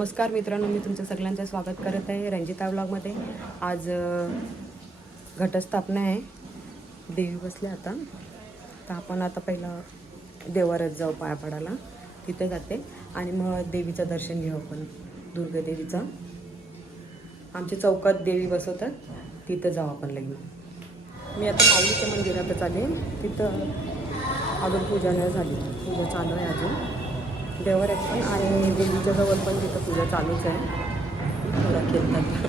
नमस्कार मित्रांनो, मी तुमचं सगळ्यांचं स्वागत करत आहे रंजिता व्लॉगमध्ये। आज घटस्थापना आहे, देवी बसले आता। तर आपण आता पहिलं देवारात जाऊ पाया पडायला, तिथे जाते आणि मग देवीचं दर्शन घेऊ आपण, दुर्गा देवीचं। आमच्या चौकात देवी बसवतात, तिथं जाऊ आपण लगेच। मी आता माऊलीच्या मंदिरात आले, तिथं अजून पूजा नाही झाली, पूजा चालू आहे अजून देवाऱ्यात पण, आणि देवीच्या जवळ पण तिथं पूजा चालूच आहे। थोडा खेळतात।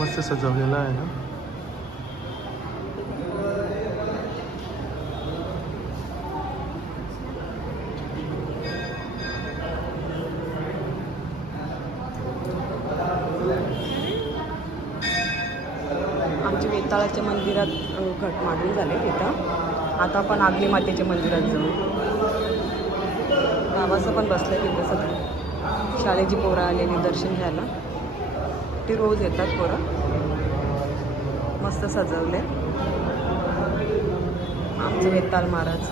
मस्त सजवलेला आहे ना। आमच्या वेताळाच्या मंदिरात घट मांडून झाले तिथं। आता आपण आग्ने मातेच्या मंदिरात जाऊ। गावाचं पण बसलं तिथं सगळं, शाळेची पोरं आलेली दर्शन घ्यायला। ती रोज येतात पोरं, मस्त सजवले आमचे वेताळ महाराज।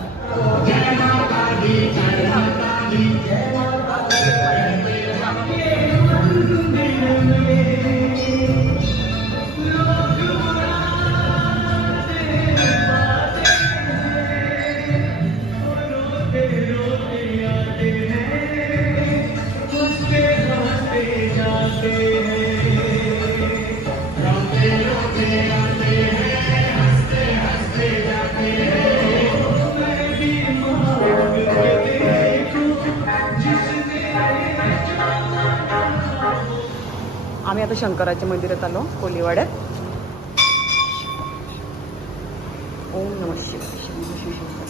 आम्ही आता शंकराच्या मंदिरात आलो, कोलीवाड्यात। ओम नमः शिवाय, शंभो शिवशंकर।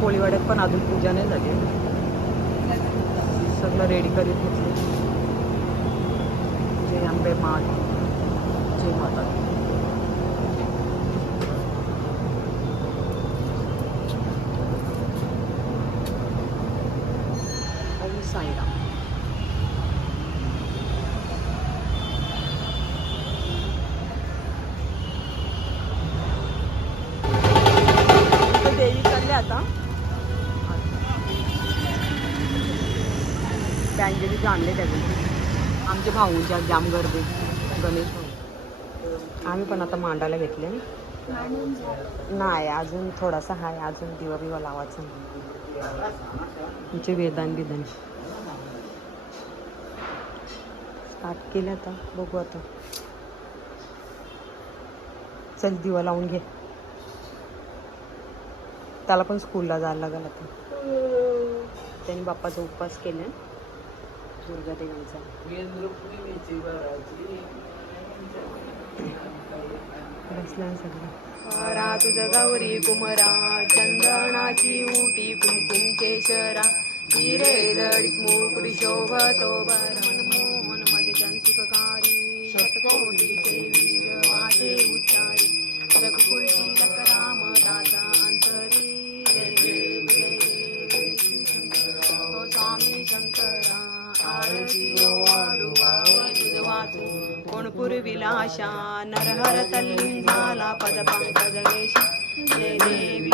कोळीवाड्यात पण अजून पूजा नाही झाली, सगळं रेडी करीत घेतलं। जय अंबे मात, जय माता। ओम साईराम। देवी चालले आता, बँजेची आणले त्याचे आमच्या भाऊंच्या जाम गर्दी, गणेश भाऊ। आम्ही पण आता मांडायला घेतले नाही, अजून थोडासा हाय, अजून दिवा बिवा लावायचा। आमचे वेदान बिदान स्टार्ट केले, आता बघू। आता चल दिवा लावून घे, त्याला पण स्कूलला जायला लागेल आता। त्यांनी बाप्पाचा उपवास केला दुर्गा देवीचा। बसला सगळं तुझ गौरी कुमरा, चंदनाची उटी कुमकुम केशरा, हिरे ललित मुकुट शोभतो बर, मोहन माझे जन सुखकारी, शतकोटी वीर वाटे उच्चारी, रघुकुलची लकराम दासा अंतरी, जय देव जय देव श्री शंकर, हो स्वामी शंकरा। आरती वाडू वाचू कोणपूर विलाशा, नरहर तल्लीन झाला पद पंकज जय देवी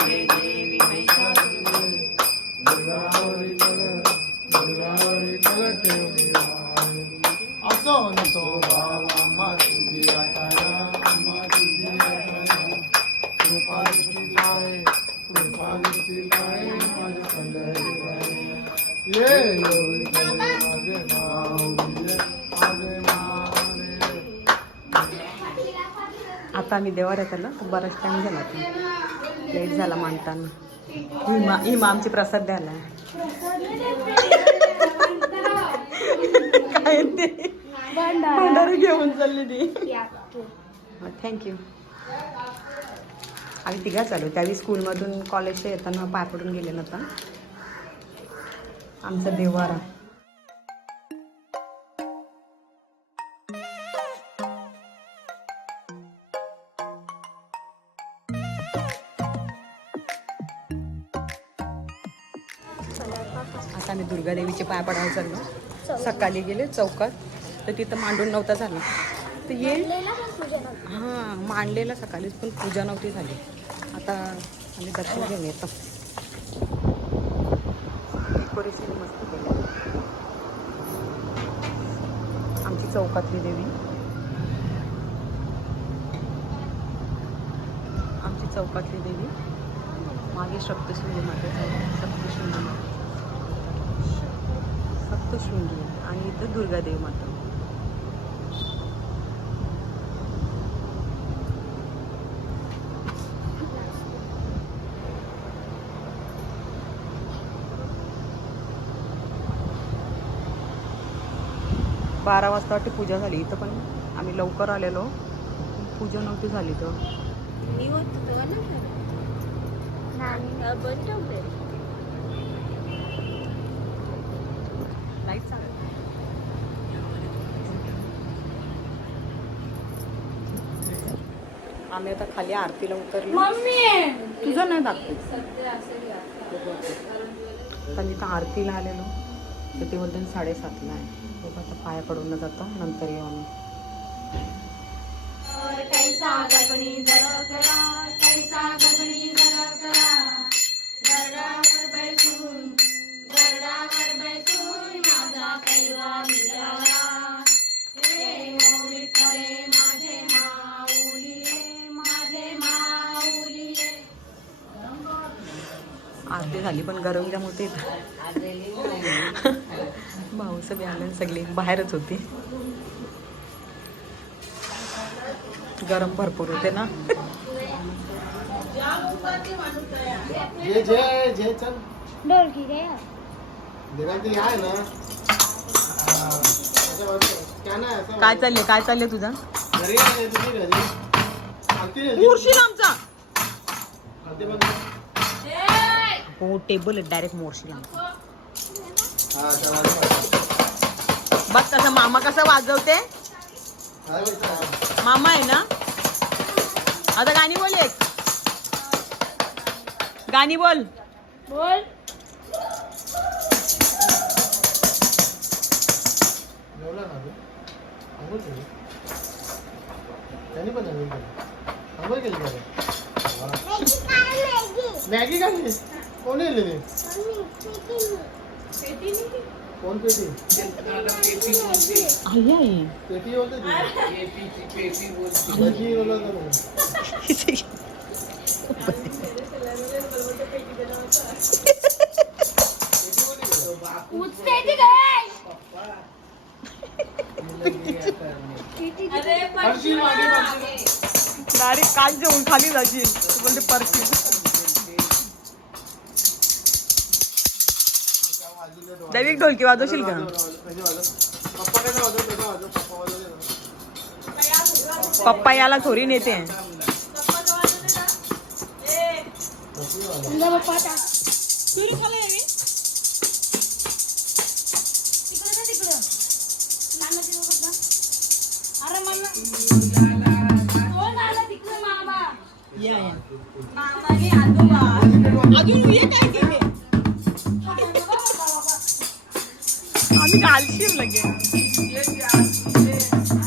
महिषासुरमर्दिनी. असं म्हणतो बाबा माझी आटाया माझी आटाया कृपा दृष्टी काय माझ्या पंढरी ये माझे आता आम्ही देवाऱ्यात आलो तर बराच टाइम झाला आता लेट झाला मांडताना. हिमा आमची प्रसाद द्यायला काय ते भंडारा घेऊन चालली ती. थँक्यू. आम्ही तिघा चालू त्यावेळी स्कूलमधून कॉलेजच्या येताना पाय पडून गेले नव्हता. आमचा देवारा आता आम्ही दुर्गादेवीचे पाय पडायला चाललो. सकाळी गेले चौकात तर तिथं मांडून नव्हता झाला तर ये हां मांडलेला सकाळीच पण पूजा नव्हती झाली. आता आम्ही दर्शन घेऊन येतो. डेकोरेशन मस्त केलं. आमची चौकातली देवी मागे सप्तशृंगी माता सप्तशृंगी आणि इथं दुर्गादेवी माता. बारा वाजता वाटते पूजा झाली. इथं पण आम्ही लवकर आलेलो पूजा नव्हती झाली तर लाईट चालू. आम्ही आता खाली आरतीला उतरलो. तुझं नाही दाखवत. आता मी तर आरतीला आलेलो तर ते बोलते 7:30ला आहे. बघ आता पाया पडून जातो नंतर येऊ आम्ही. आरती झाली पण गरम त्यामुळे भाऊ सगळे आले सगळे बाहेरच होते. गरम भरपूर होते ना. काय चालले तुझा मोर्शील आमचा हो टेबल आहे डायरेक्ट मोर्शील आमचा. बघ तसं मामा कसं वाजवते. मामा आहे ना. आता गाणी बोल. एक गाणी बोल. मॅगी का कोण कोण पेटी पेटी डायरेक्ट काल जेवून खाली जाशील म्हणजे परशी. दैविक ढोलकी वाजवशील का. पप्पा याला थोडी नेते. अजून ये काय केले आम्ही घालशील लगे.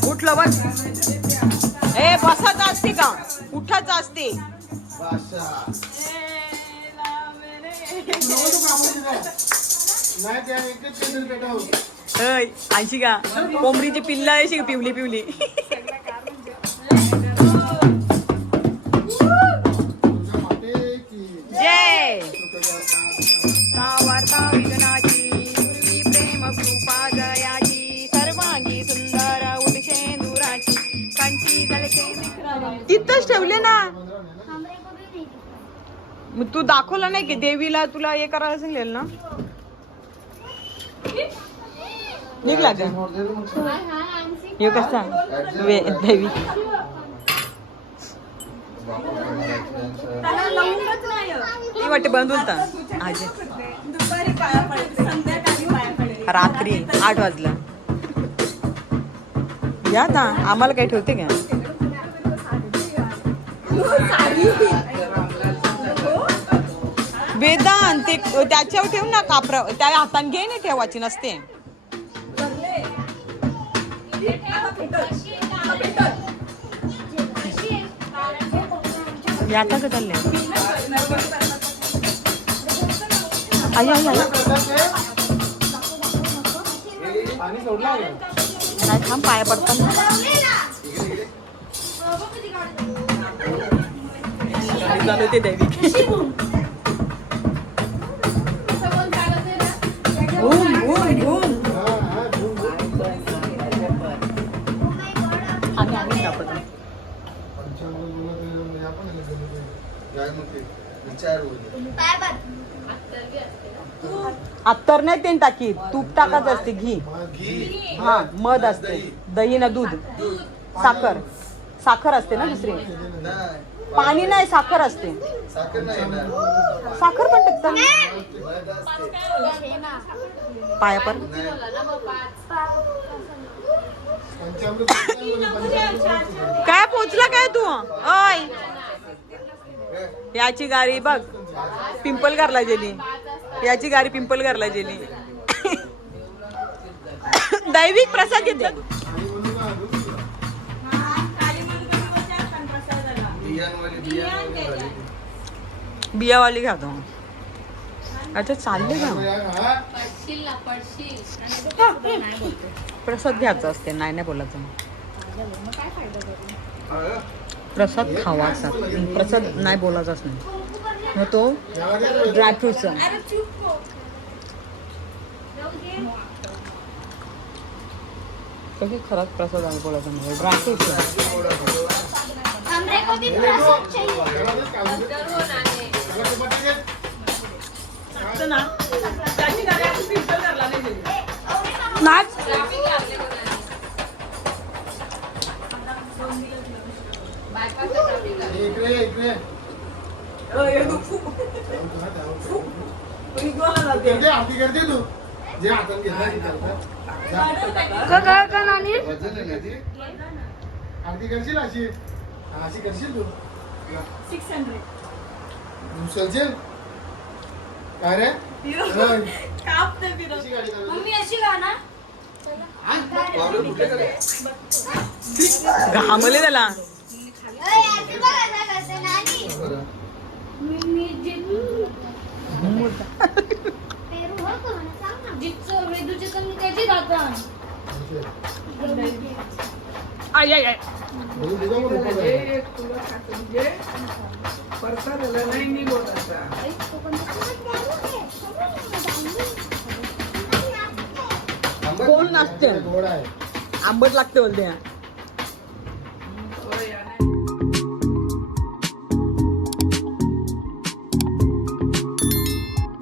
उठलं बघ. ए बसाच असते का उठाच असते. बादशाह. नको तू कामाची काय. नाही त्या एकच केंद्र पेटाव. ऐशी का कोंबडीची पिल्ला आहे पिवली पिवली तुझ्या माते की जय वार्ता विघ्नाची पूर्वी प्रेम कृपा जयाची सर्वांगी सुंदर उठशेंदुराची कंठी झलके तिथंच ठेवले ना मग तू दाखवलं नाही की देवीला तुला हे करायला सांगेल ना निघला का हे कसा देवी ती वाटते बंद होता आज रात्री 8 वाजला या ना आम्हाला काय ठेवते का वेदांत ते त्याच्यावर ठेव ना कापरा त्या हाताने घे ना ठेवायची नसते आता का चाललंय आई आई आई पाणी सोडलं आहे. नाही थांब पाया पडतात झालं ते देवी घुम घुम घुम आम्ही सापडतो अत्तर नाही ते टाकी तूप टाकाच असते घी हा मध असते दही ना दूध साखर साखर असते ना दुसरी पाणी नाही साखर असते साखर पण टाकतात पाया पर काय पोचला काय तू ओय याची गाडी बघ पिंपल घरला गेली याची गाडी पिंपल घरला गेली दैविक प्रसाद घेते बियावाली खातो अच्छा चालले का प्रसाद घ्यायचा असते नाही नाही बोलायचं प्रसाद खावाचा प्रसाद नाही बोलायचाच नाही मग तो ड्रायफ्रूटचा कधी खराच प्रसाद आहे बोलायचा नाही ड्रायफ्रूटचा नाच आरती करते तू जे हातात आरती करशील अशी अशी करशील तू 600 उचलशील काय रे कापते मम्मी अशी गा ना घामले त्याला आई आई आई कोण नसते गोड आहे आंबट लागते बोलते